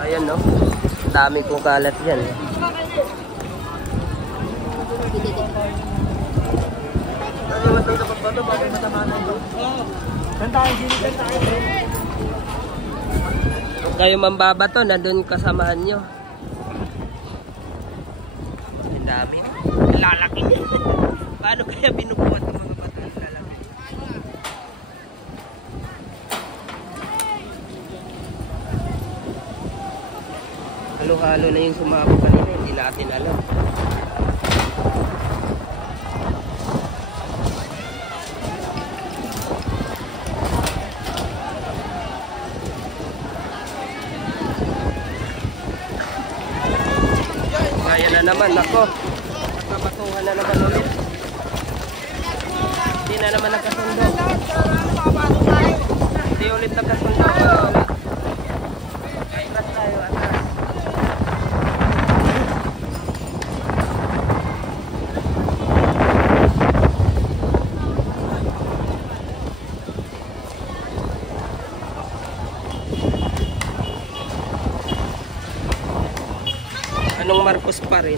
Ayan, no? Dami pong kalat dyan. Kung kayo mambabato, nandun kasamahan nyo. Ang dami. Lalaki. Paano kaya binubuhat ng mga bato? Lalaki. Halo-halo na yung sumako kanina. Hindi natin alam. Kaya na naman, ako. Nagpapatuhan na naman ulit. Hindi na naman nagkasundo. Hindi ulit nagkasundo. Wala. Atras tayo, atras. Anong Marcos pa rin?